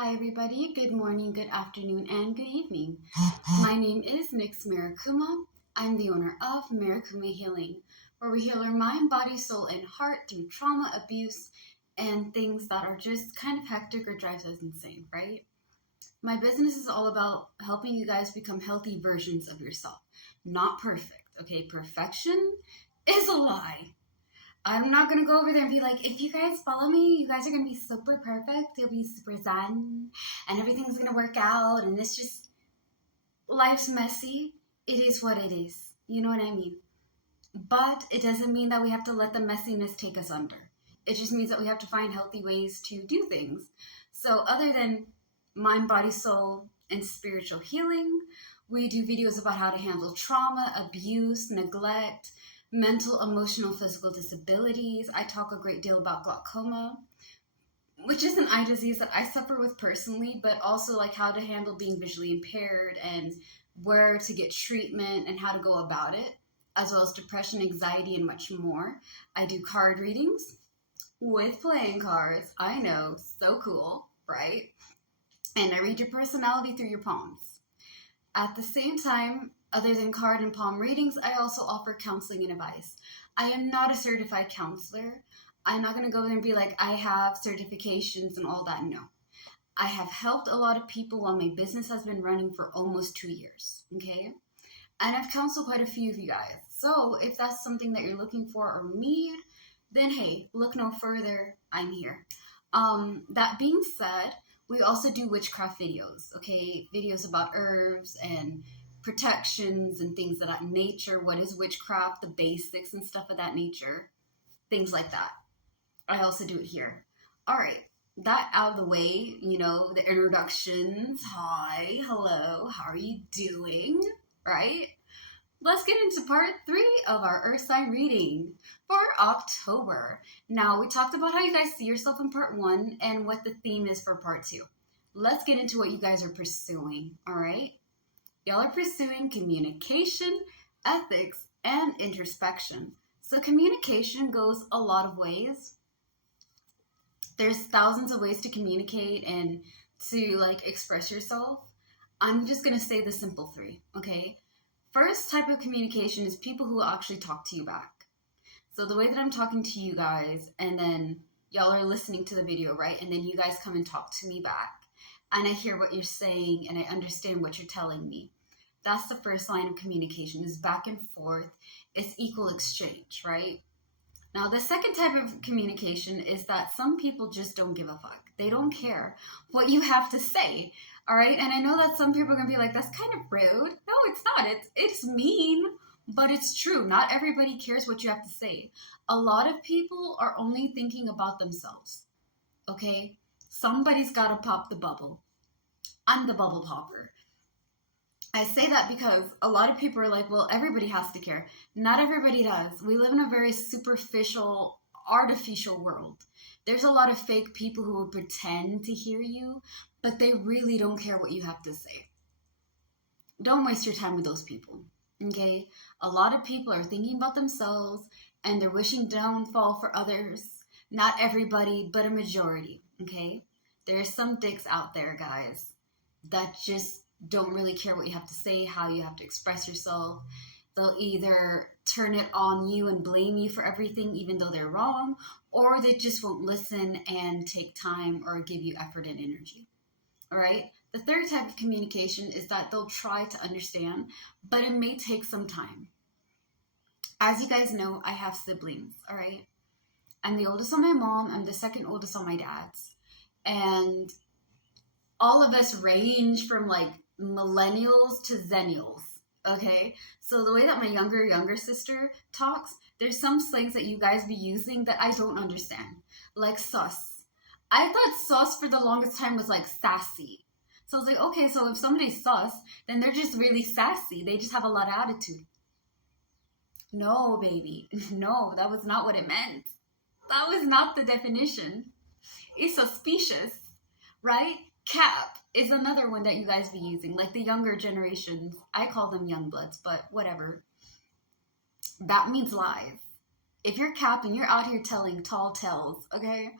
Hi, everybody. Good morning, good afternoon, and good evening. My name is Nix Mirakuma. I'm the owner of Mirakuma Healing, where we heal our mind, body, soul, and heart through trauma, abuse, and things that are just kind of hectic or drives us insane, right? My business is all about helping you guys become healthy versions of yourself. Not perfect, okay? Perfection is a lie. I'm not gonna go over there and be like, if you guys follow me, you guys are gonna be super perfect. You'll be super zen, and everything's gonna work out. And it's just life's messy. It is what it is. You know what I mean? But it doesn't mean that we have to let the messiness take us under. It just means that we have to find healthy ways to do things. So, other than mind, body, soul, and spiritual healing, we do videos about how to handle trauma, abuse, neglect, mental, emotional, physical disabilities. I talk a great deal about glaucoma, which is an eye disease that I suffer with personally, but also like how to handle being visually impaired and where to get treatment and how to go about it, as well as depression, anxiety, and much more. I do card readings with playing cards. I know, so cool, right? And I read your personality through your palms. At the same time, other than card and palm readings, I also offer counseling and advice. I am not a certified counselor. I'm not going to go there and be like, I have certifications and all that. No. I have helped a lot of people while my business has been running for almost 2 years, okay? And I've counseled quite a few of you guys. So if that's something that you're looking for or need, then hey, look no further. I'm here. That being said, we also do witchcraft videos, okay? Videos about herbs and protections and things of that nature. What is witchcraft, the basics and stuff of that nature, things like that. I also do it here. All right, that out of the way, the introductions. Hi, hello, how are you doing? Right? Let's get into part 3 of our Earth sign reading for October. Now, we talked about how you guys see yourself in part 1 and what the theme is for part 2. Let's get into what you guys are pursuing, all right? Y'all are pursuing communication, ethics, and introspection. So communication goes a lot of ways. There's thousands of ways to communicate and to express yourself. I'm just going to say the simple 3, okay? First type of communication is people who actually talk to you back. So the way that I'm talking to you guys, and then y'all are listening to the video, right? And then you guys come and talk to me back. And I hear what you're saying, and I understand what you're telling me. That's the first line of communication, is back and forth. It's equal exchange, right? Now, the second type of communication is that some people just don't give a fuck. They don't care what you have to say. All right. And I know that some people are going to be like, that's kind of rude. No, it's not. It's mean, but it's true. Not everybody cares what you have to say. A lot of people are only thinking about themselves. Okay. Somebody's got to pop the bubble. I'm the bubble popper. I say that because a lot of people are like, well, everybody has to care. Not everybody does. We live in a very superficial, artificial world. There's a lot of fake people who will pretend to hear you, but they really don't care what you have to say. Don't waste your time with those people, okay? A lot of people are thinking about themselves and they're wishing downfall for others. Not everybody, but a majority, okay? There are some dicks out there, guys, that just don't really care what you have to say, how you have to express yourself. They'll either turn it on you and blame you for everything, even though they're wrong, or they just won't listen and take time or give you effort and energy. All right. The third type of communication is that they'll try to understand, but it may take some time. As you guys know, I have siblings. All right. I'm the oldest on my mom. I'm the second oldest on my dad's. And all of us range from millennials to zennials. Okay. So the way that my younger sister talks, there's some slangs that you guys be using that I don't understand. Like sus. I thought sus for the longest time was like sassy. So I was like, okay, so if somebody's sus, then they're just really sassy. They just have a lot of attitude. No, baby. No, that was not what it meant. That was not the definition. It's suspicious, right? Cap is another one that you guys be using, like the younger generations. I call them young bloods, but whatever. That means lies. If you're capping, you're out here telling tall tales, okay?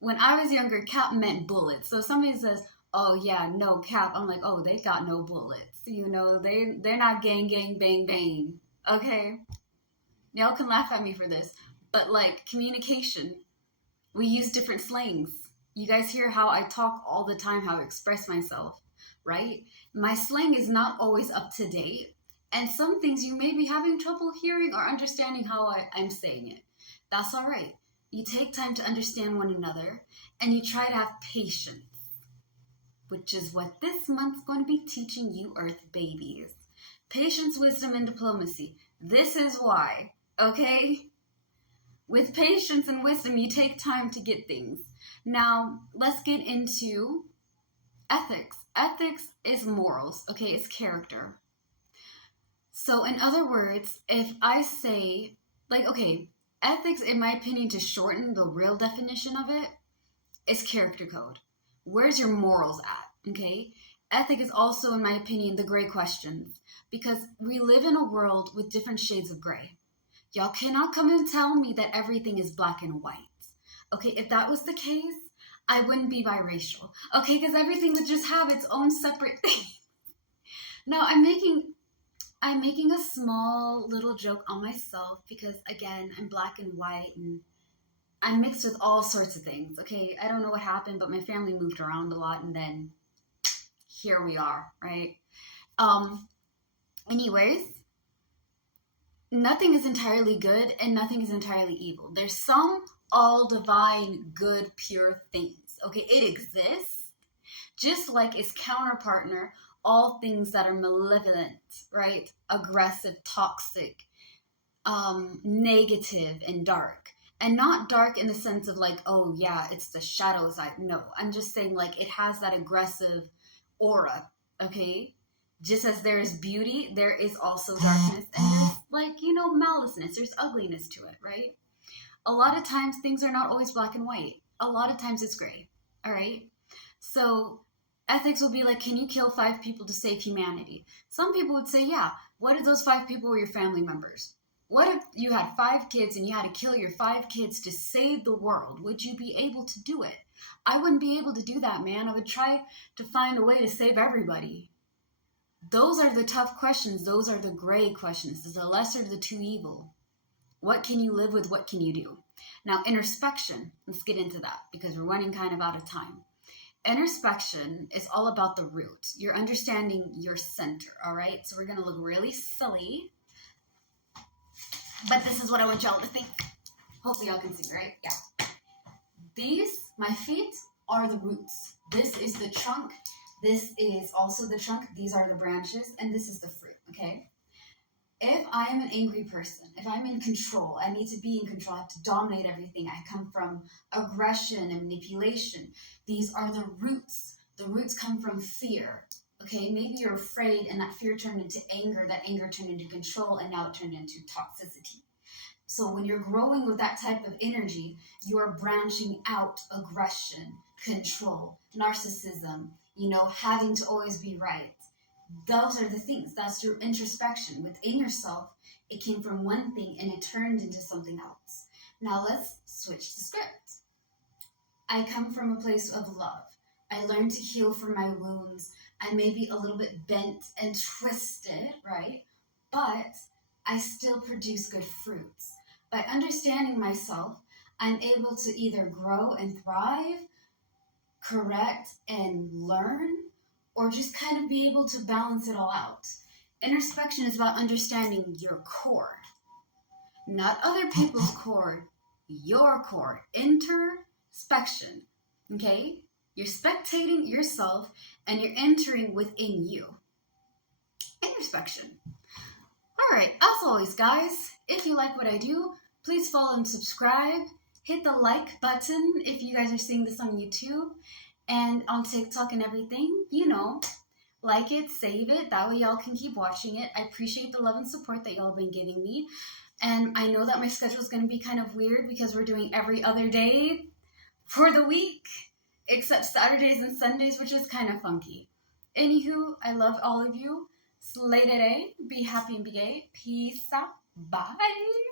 When I was younger, cap meant bullets. So if somebody says, oh yeah, no cap, I'm like, oh, they got no bullets. You know, they're not gang, gang, bang, bang. Okay? Y'all can laugh at me for this. But like communication, we use different slangs. You guys hear how I talk all the time, how I express myself, right? My slang is not always up to date. And some things you may be having trouble hearing or understanding how I'm saying it. That's all right. You take time to understand one another and you try to have patience, which is what this month's going to be teaching you Earth babies. Patience, wisdom, and diplomacy. This is why, okay? With patience and wisdom, you take time to get things. Now, let's get into ethics. Ethics is morals, okay? It's character. So, in other words, if I say, like, okay, ethics, in my opinion, to shorten the real definition of it, is character code. Where's your morals at, okay? Ethic is also, in my opinion, the gray questions, because we live in a world with different shades of gray. Y'all cannot come and tell me that everything is black and white. Okay, if that was the case, I wouldn't be biracial. Okay, because everything would just have its own separate thing. Now, I'm making a small little joke on myself because, again, I'm black and white and I'm mixed with all sorts of things. Okay, I don't know what happened, but my family moved around a lot and then here we are, right? Anyways, nothing is entirely good and nothing is entirely evil. There's some all divine, good, pure things. Okay, it exists, just like its counterpartner, all things that are malevolent, right? Aggressive, toxic, negative, and dark. And not dark in the sense of like, oh yeah, it's the shadow side. No, I'm just saying like it has that aggressive aura, okay? Just as there is beauty, there is also darkness. And there's like, you know, maliceness. There's ugliness to it, right? A lot of times things are not always black and white. A lot of times it's gray, all right? So ethics will be like, can you kill 5 people to save humanity? Some people would say, yeah. What if those 5 people were your family members? What if you had 5 kids and you had to kill your 5 kids to save the world? Would you be able to do it? I wouldn't be able to do that, man. I would try to find a way to save everybody. Those are the tough questions. Those are the gray questions. It's the lesser of the two evil. What can you live with? What can you do? Now, introspection. Let's get into that because we're running kind of out of time. Introspection is all about the root. You're understanding your center, all right? So we're going to look really silly. But this is what I want y'all to think. Hopefully y'all can see, right? Yeah. These, my feet, are the roots. This is the trunk. This is also the trunk. These are the branches. And this is the fruit, okay? If I am an angry person, if I'm in control, I need to be in control. I have to dominate everything. I come from aggression and manipulation. These are the roots. The roots come from fear. Okay, maybe you're afraid and that fear turned into anger. That anger turned into control and now it turned into toxicity. So when you're growing with that type of energy, you are branching out aggression, control, narcissism, you know, having to always be right. Those are the things. That's your introspection. Within yourself, it came from one thing and it turned into something else. Now let's switch the script. I come from a place of love. I learned to heal from my wounds. I may be a little bit bent and twisted, right? But I still produce good fruits. By understanding myself, I'm able to either grow and thrive, correct and learn, or just kind of be able to balance it all out. Introspection is about understanding your core, not other people's core, your core. Introspection, okay? You're spectating yourself and you're entering within you. Introspection. All right, as always, guys, if you like what I do, please follow and subscribe. Hit the like button if you guys are seeing this on YouTube and on TikTok and everything. You know, like it, save it. That way y'all can keep watching it. I appreciate the love and support that y'all have been giving me. And I know that my schedule is going to be kind of weird because we're doing every other day for the week, except Saturdays and Sundays, which is kind of funky. Anywho, I love all of you. Slay today. Be happy and be gay. Peace out. Bye.